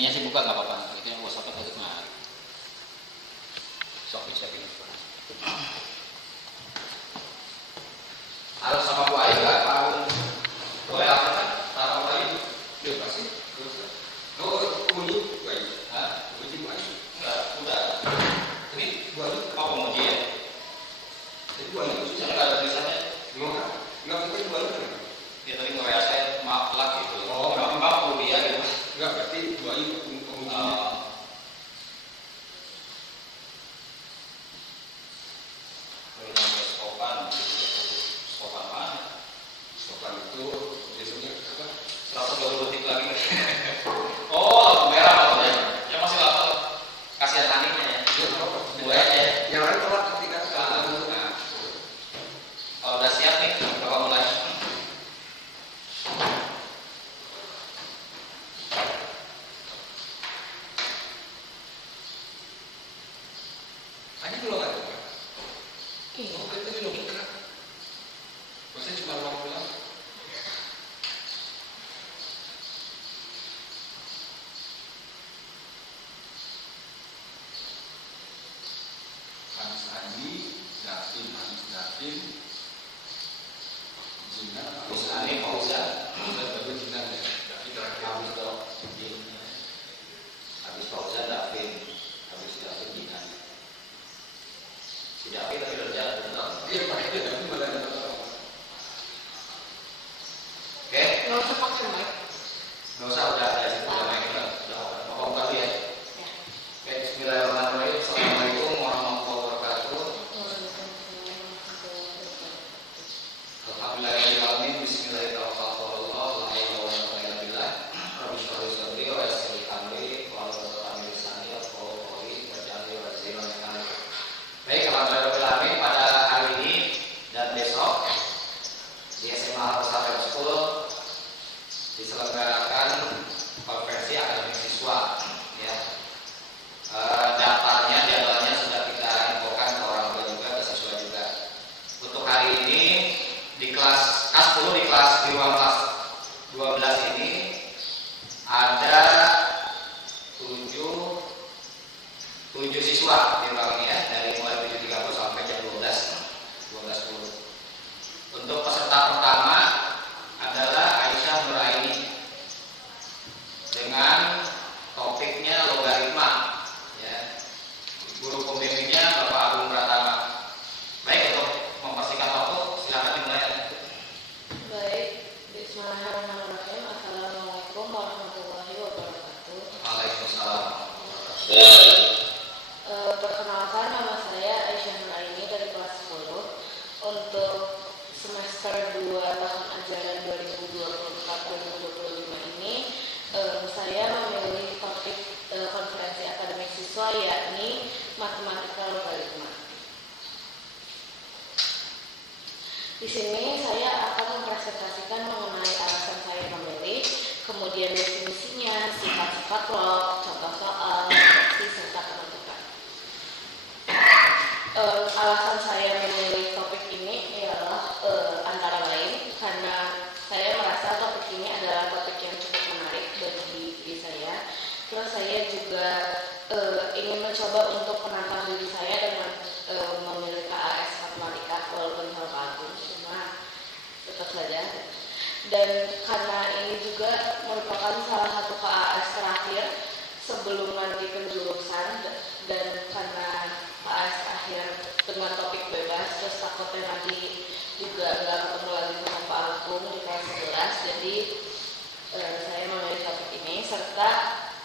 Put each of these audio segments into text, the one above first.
Ini sih buka nggak apa-apa. Itu yang WhatsApp itu mah. Sok bisa ini. Harus sama Bu Ayu nggak tahu? Boleh apa kan? Tahu Bu Ayu? Dia pasti. Oh, uji Bu Ayu. Hah? Uji Bu Ayu. Udah. Ini Bu Ayu apa penguji ya? Jadi Bu Ayu itu nggak ada tulisannya. Nggak mungkin Bu Ayu kan? Ya tadi nge-WA saya maaf lah gitu. Oh, maaf Bu dia gitu. Nggak berarti Bu Ayu pengujinya. Di sini saya akan mempresentasikan mengenai alasan saya memilih, kemudian definisinya, sifat-sifat log, contoh soal, serta penentukan. Alasan saya memilih topik ini ialah antara lain karena saya merasa topik ini adalah topik yang cukup menarik bagi diri saya. Terus saya juga ingin mencoba untuk menantang diri saya dengan memilih KAS Matematika walaupun hal bagus, cuma tetap saja. Dan karena ini juga merupakan salah satu KAS terakhir sebelum nanti penjurusan, dan karena KAS akhir dengan topik bebas, terus takutnya nanti juga nggak ketemu lagi sama Pak Agung di kelas 11, jadi saya memilih topik ini, serta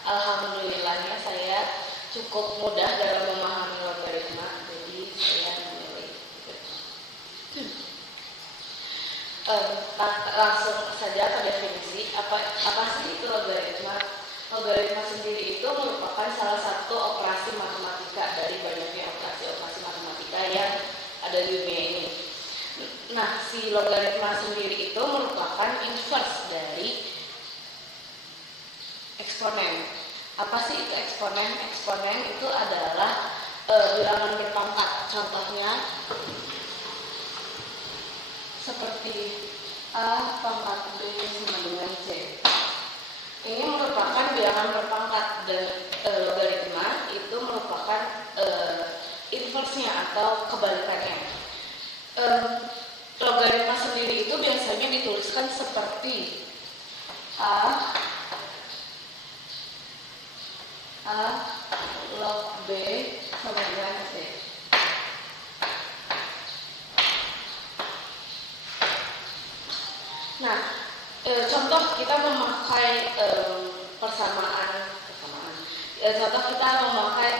alhamdulillahnya saya cukup mudah dalam memahami logaritma, jadi saya memilih langsung saja ke definisi. Apa sih itu logaritma? Logaritma sendiri itu merupakan salah satu operasi matematika dari banyaknya operasi-operasi matematika yang ada di dunia ini. Nah, si logaritma sendiri itu merupakan inverse dari eksponen. Apa sih itu eksponen? Eksponen itu adalah bilangan berpangkat. Contohnya seperti A pangkat B sama dengan C. Ini merupakan bilangan berpangkat dan logaritma itu merupakan inversnya atau kebalikannya. Logaritma sendiri itu biasanya dituliskan seperti A log B sama dengan C. Nah, contoh kita memakai contoh kita memakai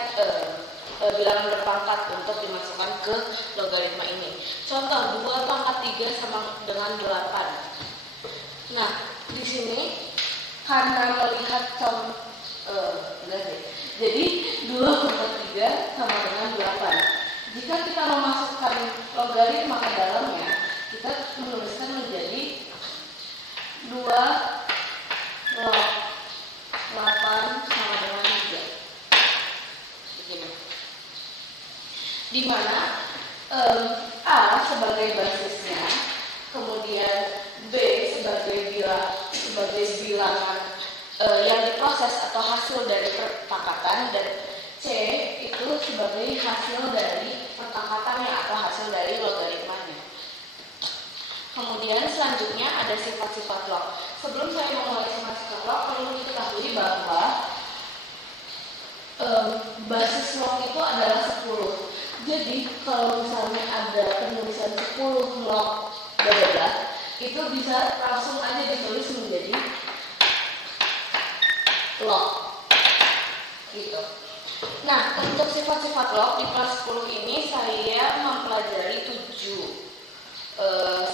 bilangan berpangkat untuk dimasukkan ke logaritma ini. Contoh 2 pangkat 3 sama dengan 8. Nah, di sini karena melihat jadi 2 pangkat 3 sama dengan 8. Jika kita memasukkan logaritma ke dalamnya, kita menuliskan menjadi 2 log 8 sama dengan 3. Begini. Di mana A sebagai basisnya, kemudian B sebagai bilangan yang diproses atau hasil dari perpangkatan, dan C itu sebagai hasil dari perpangkatannya atau hasil dari logaritmanya. Kemudian selanjutnya ada sifat-sifat log. Sebelum saya memulai sifat-sifat log, perlu diketahui bahwa basis log itu adalah 10. Jadi kalau misalnya ada penulisan 10 log bla itu bisa langsung aja ditulis menjadi log gitu. Nah, untuk sifat-sifat log di kelas 10 ini saya mempelajari 7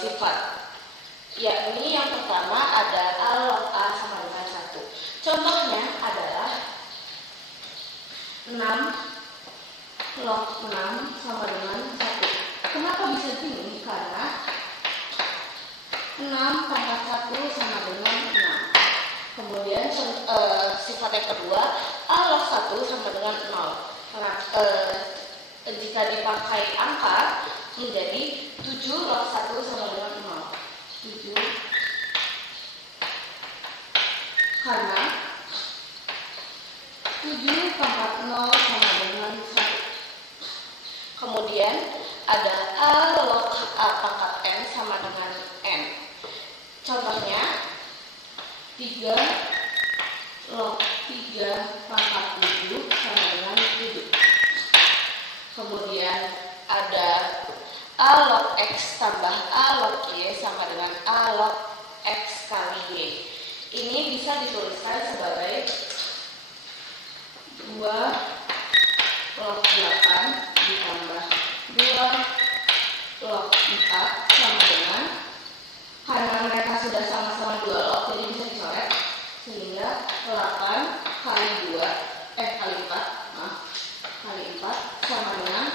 sifat. Yakni yang pertama ada A log A sama dengan 1. Contohnya adalah 6 log 6 sama dengan 1. Kenapa bisa gini? Karena 6 pangkat 1 sama dengan 6. Kemudian sifat yang kedua, A log 1 sama dengan 0. Nah, jika dipakai angka menjadi 7 log 1 sama dengan 0. 7 karena 7 pangkat 0 sama dengan 1. Kemudian ada A log A pangkat N sama dengan N. Contohnya 3 log 3 pangkat 7 sama dengan 7. Kemudian ada A log X tambah A log Y sama dengan A log X kali Y. Ini bisa dituliskan sebagai 2 log 8 ditambah 2 log 4 sama dengan, karena mereka sudah sama-sama 2 log jadi bisa dicoret, sehingga 8 kali 2 kali 4 sama dengan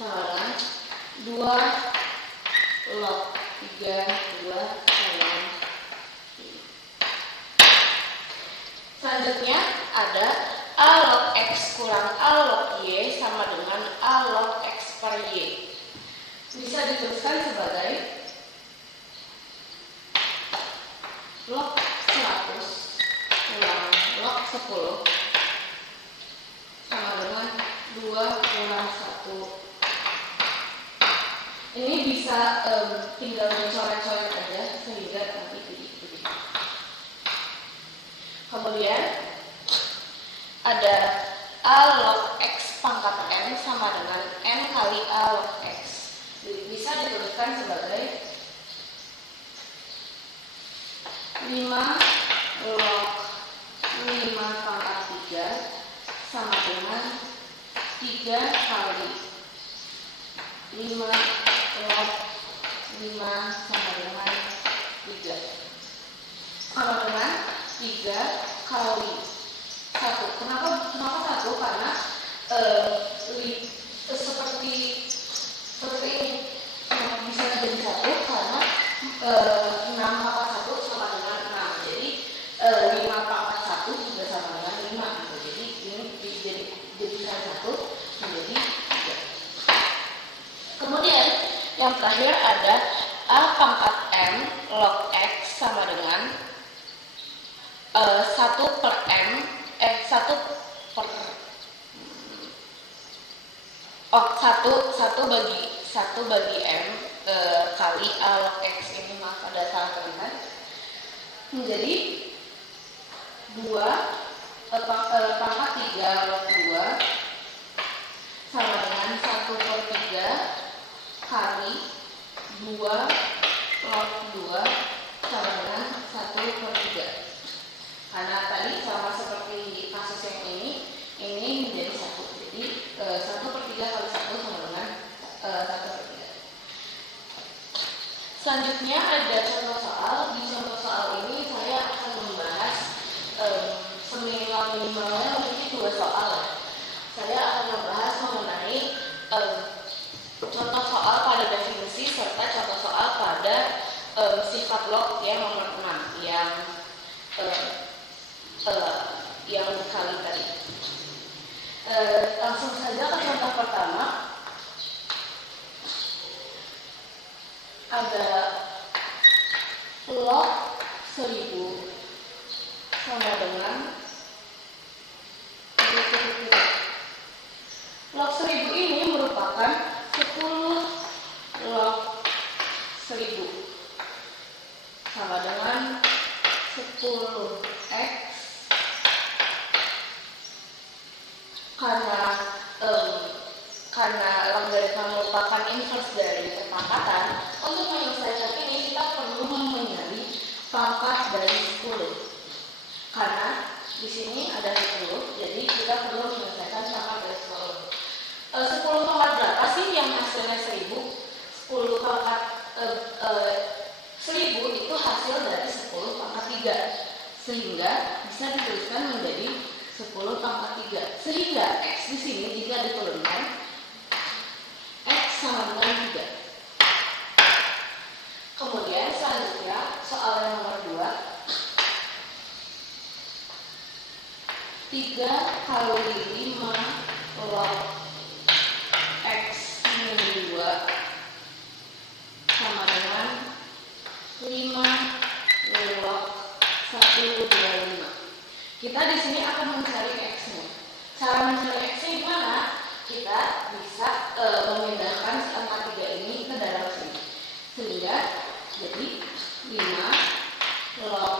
2 log 3 2 sama. Selanjutnya ada A log X kurang A log Y sama dengan A log X per Y. Bisa dituliskan sebagai log 100 kurang log 10 sama dengan 2 kurang 1. Ini bisa tinggal dicoret-coret aja sehingga nanti begini. Kemudian ada A log X pangkat N sama dengan N kali A log X. Bisa dituliskan sebagai 5 log 5 pangkat 3 sama dengan 3 kali 5 log 5 sama dengan 3 sama dengan 3 kali 1. Kenapa 1? Karena seperti ini bisa jadi 1 karena 6 pangkat 1 sama dengan 6. Jadi 5 pangkat 1 juga sama dengan 5 gitu. Jadi ini dijadikan 1 menjadi 3. Kemudian yang terakhir ada A pangkat M log X sama dengan 1 per M 1 per 1 bagi M kali A log X ini, maaf ada salah tulisan, menjadi 2 pangkat 3 log 2 sama dengan 1 per 3 kali 2 log 2 sama dengan 1 per 3. Karena tadi sama seperti kasus yang ini menjadi 1. Jadi 1 per 3 kali 1 sama dengan 1 per 3. Selanjutnya ada contoh soal. Di contoh soal ini saya akan membahas seminimal-minimalnya mungkin 2 soal. Saya akan membahas mengenai contoh soal pada definisi serta contoh soal pada sifat log yang nomor 6 yang kali tadi. Langsung saja ke contoh pertama. Ada log 1000 sama dengan log 1000 ini merupakan 10 log 1000 sama dengan 10x, karena logaritma merupakan inverse dari kesepakatan. Untuk menyelesaikan ini kita perlu mencari pangkat dari 10. Karena di sini ada 10, jadi kita perlu menyelesaikan pangkat dari 10. 10 pangkat berapa sih yang hasilnya 1000? 10 pangkat 1000 itu hasil dari 10 pangkat 3. Sehingga bisa dituliskan menjadi 10 pangkat 3. Sehingga X di sini jika diturunkan, X sama dengan 3. Kemudian selanjutnya soal yang nomor 2. 3 kali 5 log X min 2 sama dengan 5 log 125. Kita di sini akan mencari X-nya. Cara mencari X-nya gimana? Kita bisa memindahkan angka 3 ini ke dalam sini. Sehingga jadi 5 log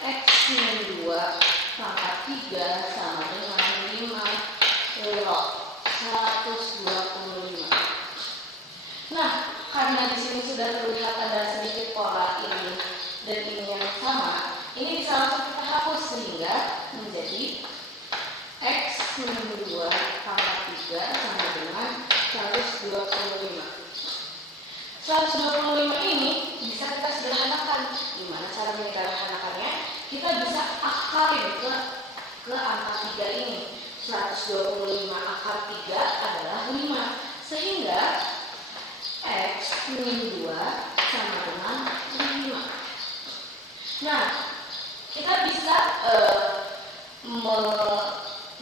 X min 2 pangkat 3 sama dengan 5 log 125. Nah, karena di sini sudah terlihat ada sedikit pola ini dan ini yang sama, ini bisa langsung kita hapus sehingga menjadi X min 2 pangkat 3 sama dengan 125. 125 ini bisa kita sederhanakan. Gimana cara menyederhanakannya? Kita bisa akalin ke angka 3 ini. 125 akar 3 adalah 5. Sehingga X min 2 sama dengan 5. Nah, kita bisa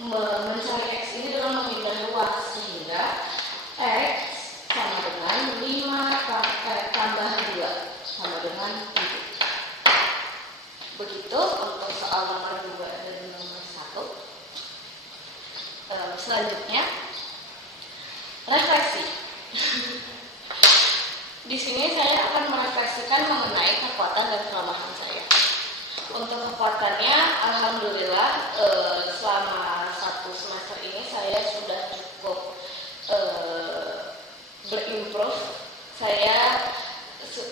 mencari X ini dengan memindah luas. Sehingga X sama dengan 5 tambah 2 sama dengan 7. Begitu untuk soal nomor 2 dan nomor 1. Selanjutnya refleksi. Di sini saya akan merefleksikan mengenai kekuatan dan kelemahan saya. Untuk kekuatannya, alhamdulillah selama 1 semester ini saya sudah cukup berimprove. Saya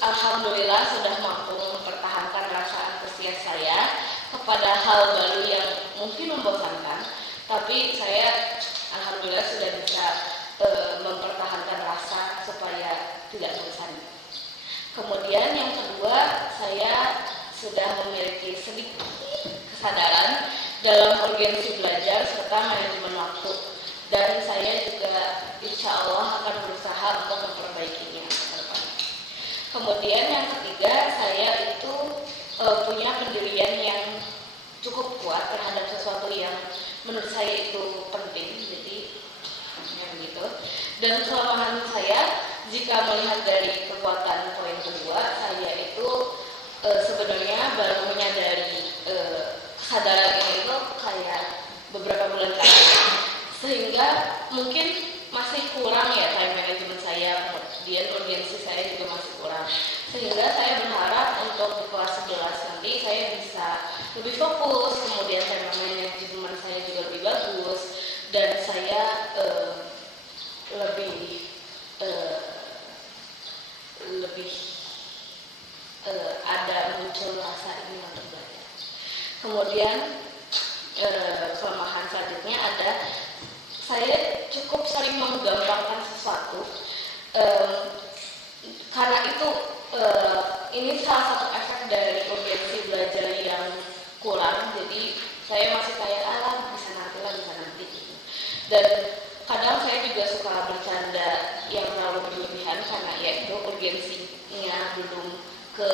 alhamdulillah sudah mampu mempertahankan rasa antusias saya kepada hal baru yang mungkin membosankan, tapi saya alhamdulillah sudah bisa mempertahankan rasa supaya tidak bosan. Kemudian yang kedua, saya sudah memiliki sedikit kesadaran dalam urgensi belajar serta manajemen waktu, dan saya juga insya Allah akan berusaha untuk memperbaikinya ke depan. Kemudian yang ketiga, saya itu punya pendirian yang cukup kuat terhadap sesuatu yang menurut saya itu penting, jadi ya begitu. Dan kelemahan saya, jika melihat dari kekuatan poin kedua, saya itu sebenarnya baru menyadari kesadaran ini tuh kayak beberapa bulan terakhir, sehingga mungkin masih kurang ya time management saya, kemudian urgensi saya juga masih kurang, sehingga saya berharap untuk di kelas 11 nanti saya bisa lebih fokus, kemudian time management saya juga lebih bagus, dan saya lebih ada muncul rasa ingin untuk belajar. Kemudian kelemahan selanjutnya ada saya cukup sering menggampangkan sesuatu, karena itu ini salah satu efek dari urgensi belajar yang kurang. Jadi saya masih kayak bisa nanti gitu. Dan kadang saya juga suka bercanda yang terlalu berlebihan karena ya itu urgensinya belum ke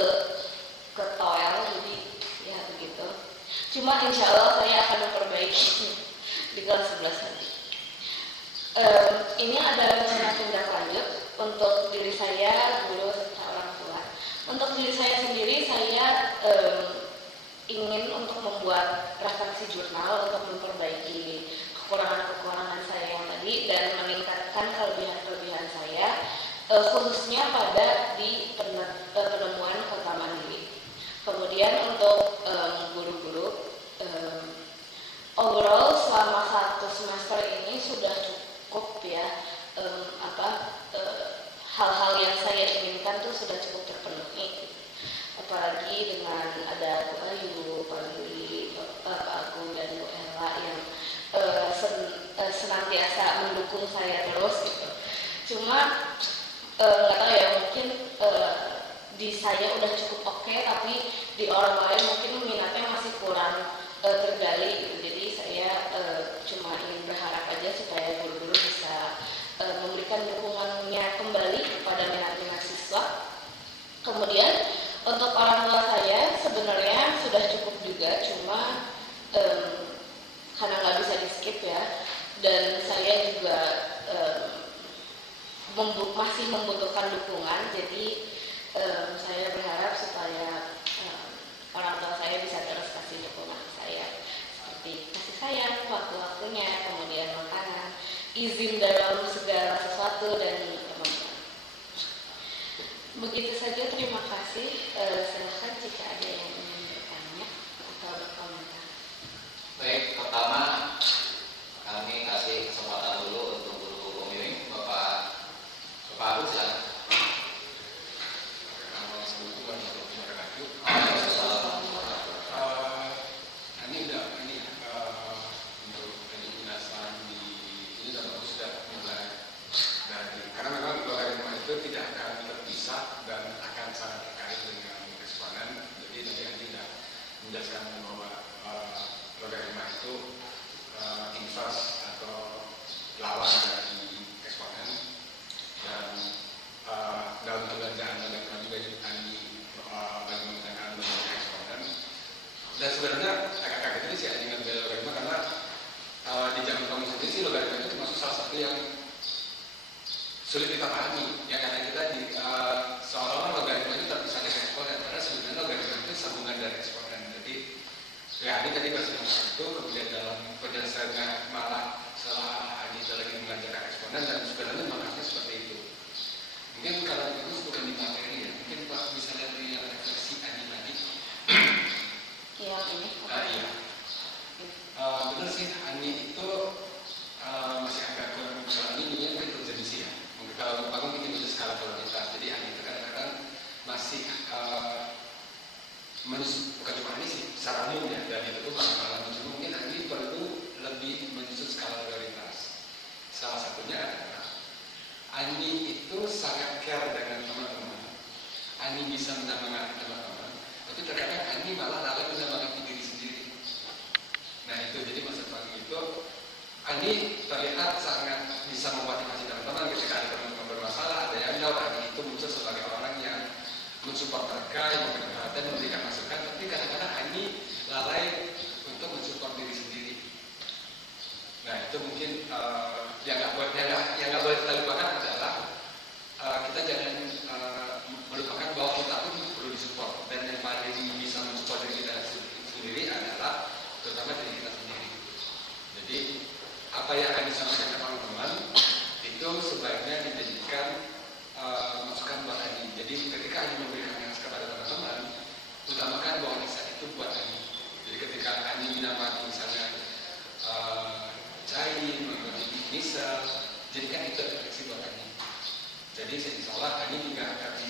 toel, jadi ya begitu. Cuma insya Allah saya akan memperbaiki di kelas 11 nanti. Ini adalah rencana tindak lanjut untuk diri saya, guru, serta orang tua. Untuk diri saya sendiri, saya ingin untuk membuat referensi jurnal untuk memperbaiki kekurangan-kekurangan saya yang tadi dan meningkatkan kelebihan-kelebihan saya, khususnya pada di penemuan kota mandiri. Kemudian untuk guru-guru, overall selama 1 semester ini sudah cukup ya, hal-hal yang saya inginkan tuh sudah cukup terpenuhi. Apalagi dengan ada Bu Ayu, Pak Yuli, Pak Agung, dan Bu Ella yang senantiasa mendukung saya terus gitu. Cuma nggak tahu ya, mungkin di saya udah cukup oke, tapi di orang lain mungkin minatnya masih kurang tergali gitu. Jadi saya cuma ingin berharap aja supaya guru-guru bisa memberikan dukungannya kembali kepada minat-minat siswa. Kemudian untuk orang tua saya sebenarnya sudah cukup juga, cuma karena nggak bisa di skip ya, dan saya juga masih membutuhkan dukungan. Jadi saya berharap supaya orang tua saya bisa terus kasih dukungan saya, seperti kasih sayang, waktu-waktunya, kemudian makanan, izin dalam segala sesuatu, dan teman-teman. Begitu saja, terima kasih. Silahkan jika ada yang ingin bertanya atau berkomentar. Baik, pertama kami kasih kesempatan dulu untuk guru pembimbing Bapak Agus, silakan. Karena memang logaritma itu tidak akan terpisah dan akan sangat terkait dengan eksponen. Jadi nanti Andi sudah menjelaskan bahwa logaritma itu invers atau lawan dari eksponen, dan dalam pembelajaran logaritma juga Andi menggunakan logaritma eksponen. Dan sebenarnya agak kaget ini sih Andi ngambil logaritma karena di zaman kamu sendiri sih logaritma itu termasuk salah satu yang sulit kita pahami ya, karena kita seolah-olah logaritma itu terpisah dari eksponen, karena sebenarnya logaritma itu sambungan dari eksponen. Jadi ya Adi tadi bercerita itu, kemudian dalam penjelasannya malah setelah Adi lagi mengajarkan eksponen, dan sebenarnya maknanya seperti itu. Mungkin kalau itu bukan di materi ya, mungkin Pak bisa lihat dari refleksi Adi tadi. Yang ini? Iya. Benar sih, Ani itu masih agak kurang mengenal ini kan urgensi ya. Kalau bangun bikin skala prioritas, jadi Ani itu kadang-kadang masih bukan cuma ini sih, secara umum ya, dan itu tuh malah mungkin Ani perlu lebih menyusun skala prioritas. Salah satunya adalah Ani itu sangat care dengan teman-teman. Ani bisa menyemangati teman-teman, tapi terkadang Ani malah lalai menyemangati diri sendiri. Nah itu, jadi maksud pagi itu Ani terlihat sangat bisa memotivasi teman-teman ketika ada teman-teman bermasalah, ada yang jauh. Ani itu muncul sebagai orang yang mensupport mereka, yang memberikan perhatian, memberikan masukan, tapi kadang-kadang Ani lalai untuk mensupport diri sendiri. Nah itu mungkin yang nggak boleh kita lupakan adalah kita jangan melupakan bahwa kita pun perlu disupport, dan yang paling bisa mensupport diri kita dinamati misalnya cair, misal, jadi kan itu refleksi buat Ani. Jadi insya Allah Ani juga akan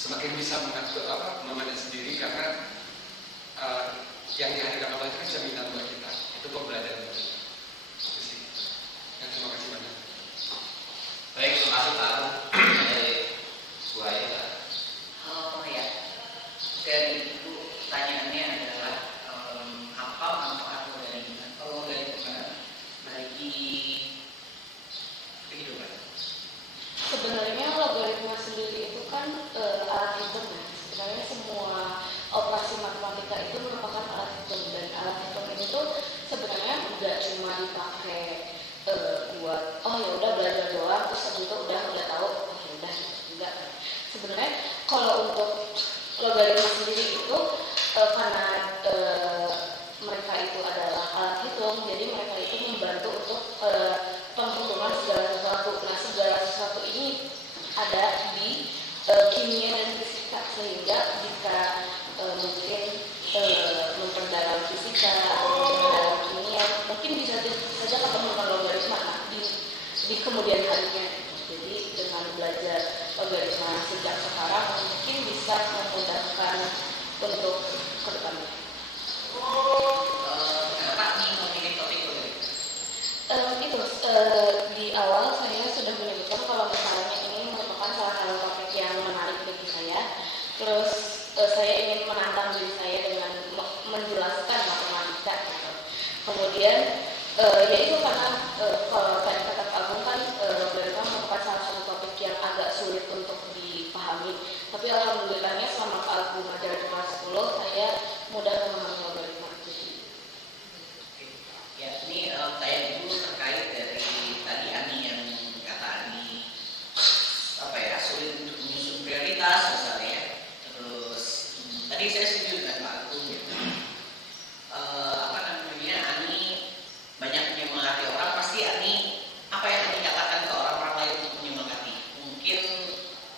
semakin bisa mengatur memandang sendiri karena yang dihadirkan Allah itu kan jaminan buat kita. Itu pembelajaran buat kita. Itu sih. Ya, terima kasih banyak. Baik, terima kasih Pak Agung. Dari buaya Pak. Oh ya, dari Ibu pertanyaannya adalah apa manfaat logaritma bagi kehidupan? Sebenarnya logaritma sendiri itu kan alat hitung ya. Sebenarnya semua operasi matematika itu merupakan alat hitung, dan alat hitung ini tuh sebenarnya nggak cuma dipakai buat ya udah belajar doang terus habis itu udah tahu ya udah enggak. Sebenarnya kalau untuk logaritma sendiri itu karena mereka itu adalah alat hitung, jadi mereka itu membantu untuk penghitungan segala sesuatu. Nah, segala sesuatu ini ada di kimia dan fisika, sehingga jika mungkin memperdalam fisika atau memperdalam kimia, mungkin bisa saja ketemu dengan logaritma di kemudian harinya. Jadi dengan belajar logaritma sejak sekarang mungkin bisa memudahkan untuk ke depannya. Kenapa nih memilih topik logaritma? Di awal saya sudah menyebutkan kalau misalnya ini merupakan salah satu topik yang menarik bagi saya. Terus saya ingin menantang diri saya dengan menjelaskan matematika gitu. Kemudian ya itu karena kalau tadi kata Pak Agung kan logaritma merupakan salah satu topik yang agak sulit untuk dipahami. Tapi alhamdulillahnya selama Pak Agung ngajar di kelas 10 saya mudah memahami logaritma. Ya, ini saya dulu terkait dari tadi Ani yang kata Ani sulit untuk menyusun prioritas misalnya. Terus tadi saya setuju dengan Pak Agung gitu. Ani banyak menyemangati orang, pasti Ani apa yang Ani katakan ke orang-orang lain untuk menyemangati. Mungkin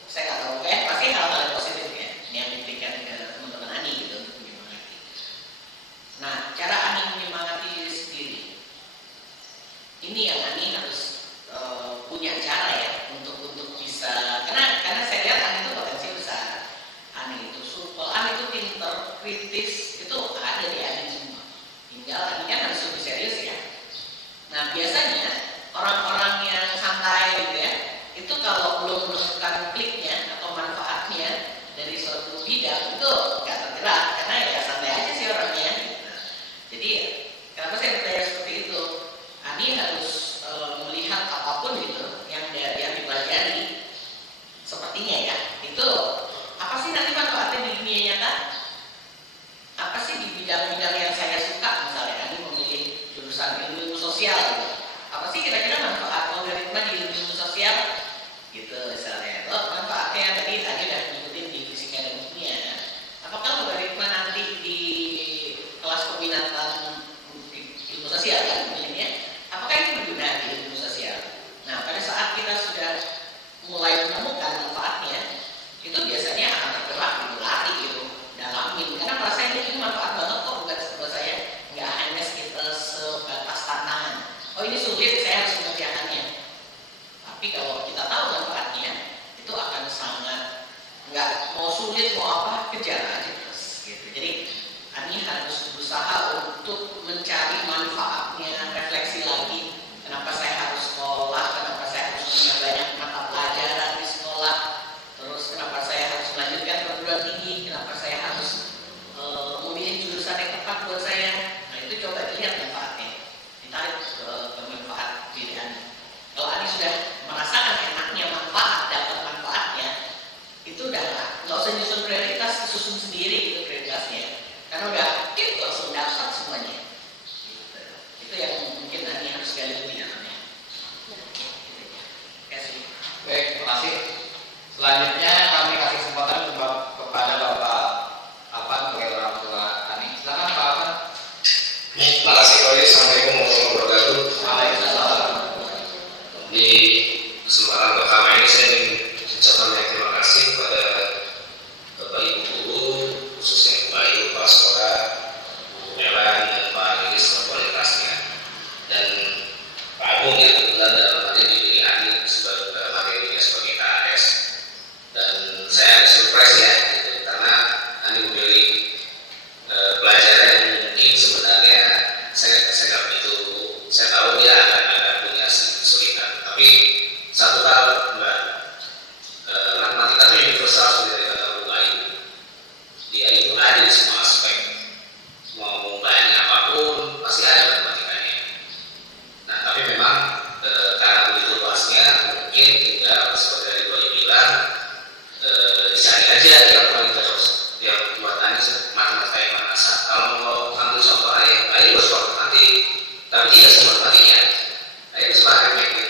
saya nggak tahu, pasti hal-hal yang positif ya yang diberikan ke teman-teman Ani gitu untuk menyemangati. Nah, cara Ani menyemangati diri sendiri, ini yang Ani harus punya cara ya untuk bisa, karena saya lihat Ani itu potensi besar, Ani itu supel, Ani itu pinter, kritis, itu ada di Ani semua. Tinggal Ani kan harus lebih serius ya. Nah, biasanya orang-orang yang santai gitu ya, itu kalau belum menemukan kliknya atau manfaatnya dari suatu bidang itu nggak tergerak, karena ya santai aja sih orangnya. Nah, jadi kenapa saya bertanya seperti itu? Ani harus melihat apapun gitu yang dipelajari, sepertinya ya, itu apa sih nanti manfaatnya di dunia nyata? Apa sih di bidang-bidang yang saya suka, misalnya Ani memilih jurusan ilmu sosial gitu. Apa sih kira-kira manfaat logaritma di ilmu sosial gitu misalnya. Manfaatnya tadi udah nyebutin di fisika dan kimia. Apakah logaritma nanti di kelas peminatan ilmu sosial kan milihnya, apakah ini berguna di ilmu sosial? Nah, pada saat kita sudah mulai menemukan manfaatnya, itu biasanya akan tergerak gitu, lari gitu, dalamin, karena perasaan ini manfaat banget kok buat saya, nggak hanya sebatas tantangan. Oh, ini sulit, saya harus mengerjakannya. Tapi kalau kita tahu manfaatnya, itu akan sangat, nggak mau sulit mau apa, kejar aja terus gitu. Jadi Ani harus berusaha untuk mencari manfaatnya, refleksi lagi. Kenapa saya harus sekolah? Kenapa saya harus punya banyak mata pelajaran di sekolah? Terus kenapa saya harus melanjutkan perguruan tinggi? Kenapa saya harus memilih jurusan yang tepat buat saya? Nah, itu coba dilihat manfaatnya, ditarik ke manfaat diri Ani. Kalau Ani sudah merasakan enaknya manfaat, dapat manfaatnya, itu udah nggak usah nyusun prioritas, susun sendiri gitu prioritasnya. Karena udah langsung dapat semuanya. Gitu. Itu yang mungkin Ani harus gali lebih dalamnya. Kasih. Baik, terima kasih. Selanjutnya kami kasih kesempatan kepada Bapak Afan sebagai orang tua Ani. Silakan Pak Afan. Terima kasih Roy. Assalamualaikum warahmatullahi wabarakatuh. Waalaikumsalam. Di kesempatan pertama ini saya ingin ucapkan banyak terima kasih kepada Bapak Ibu guru, khususnya di semua aspek, mau bahannya apapun pasti ada matematikanya. Nah tapi memang karena begitu luasnya mungkin tinggal seperti yang Ibu bilang dicari aja yang paling cocok yang buat Anies matematika yang mana. Kalau mau ambil contoh ayah soal matematik tapi tidak semua matematiknya, itu suka aritmetik.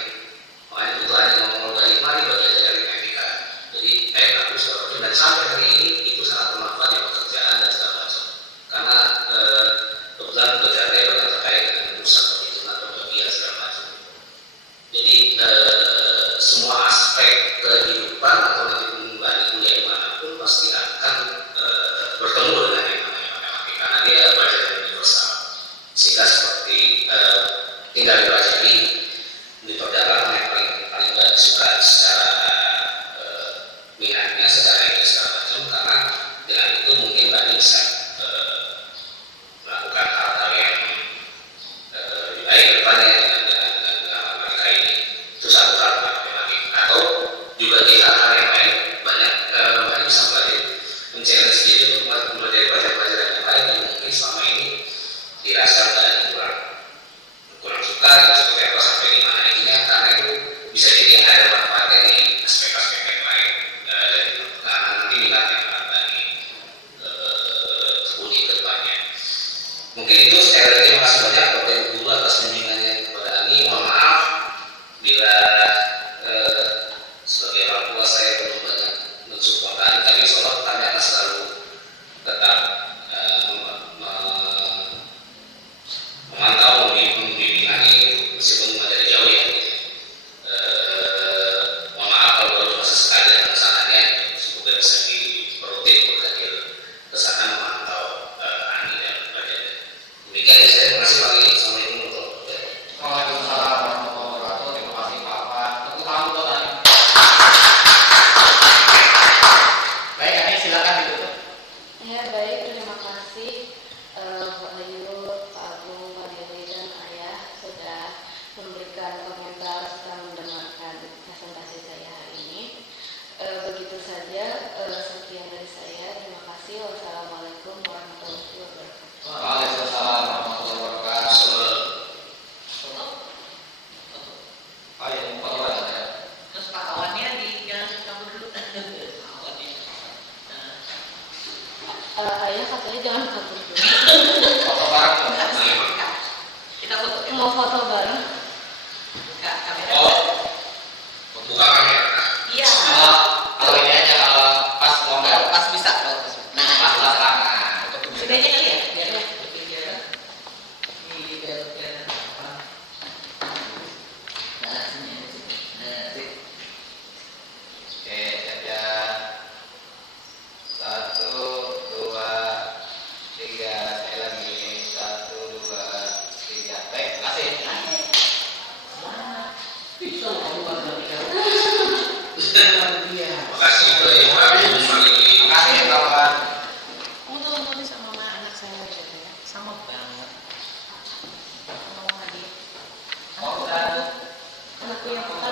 Makanya itu ada ngomong dari mana belajar aritmetika. Jadi aku seperti dan sampai hari ini itu sangat bermanfaat di pekerjaan dan segala macam. Karena kebetulan belajarnya banyak terkait dengan urusan perhitungan pembagian segala macam. Jadi semua aspek kehidupan atau nanti mengembali kuliah dimanapun pasti akan bertemu dengan yang namanya matematika karena dia belajar dari universal. Sehingga seperti tinggal dipelajari, diperdalam yang paling disukai secara minatnya, secara ini segala macam, karena dengan itu mungkin Mbak bisa melakukan hal-hal yang lebih baik ke depannya dengan matematika ini. Itu satu hal matematika. Atau juga di hal-hal yang lain banyak Mbak bisa men-challenge diri untuk mempelajari pelajaran yang lain yang mungkin selama ini dirasa kurang suka gitu, seperti apa sampai di mana ininya, karena itu bisa jadi ada manfaatnya di aspek-aspek yang lain karena nanti minat yang akan tekuni ke depannya. Mungkin itu sekali lagi terima kasih banyak kepada Ibu Guru atas bimbingannya kepada Ani. Mohon maaf bila sebagai orang tua saya belum banyak mensupport Ani, tapi insya Allah kami akan selalu tetap memantau membimbing Ani meskipun dari jauh ya. Mohon maaf kalau baru masa sekali dan kesananya, semoga bisa diperutin berhadir ke sana memantau Ani dan belajar. Demikian ya, saya terima kasih Pak ini. Assalamualaikum warahmatullahi wabarakatuh. Waalaikumsalam warahmatullahi wabarakatuh. Terima kasih Pak Afan. Tepuk tangan buat Ani. Baik, Ani silakan ditutup. Ya baik, terima kasih Pak Ayu, Pak Agung, Pak Dewi dan Ayah sudah memberikan komentar setelah mendengarkan presentasi saya hari ini. Begitu saja, sekian dari saya. Terima kasih. Wassalamualaikum warahmatullahi wabarakatuh. Waalaikumsalam warahmatullahi wabarakatuh. Oh ya, Pak Afan. Terus Pak kawannya di jangan kabur dulu. Kawannya. Ayah katanya jangan kabur dulu. Foto bareng. Kita foto. Mau foto bareng? Enggak, kamera. Oh, buka kamera. Iya. Kalau ini aja kalau pas longgar. Pas bisa kalau pas. Nah, Pas itu. tangan. Segini kali ya, biar lebih biar apa? Nah, sini. Nah, sip. Oke, jajan. 1, 2, 3. Sekali lagi. 1, 2, 3. Baik, terima kasih. Bisa kamu bangga dia. Terima kasih Pak Ibu. Terima kasih kawan. Untuk nonton sama anak saya gitu ya, sama banget. Mau hadiah. Oh, udah. Anakku yang pertama.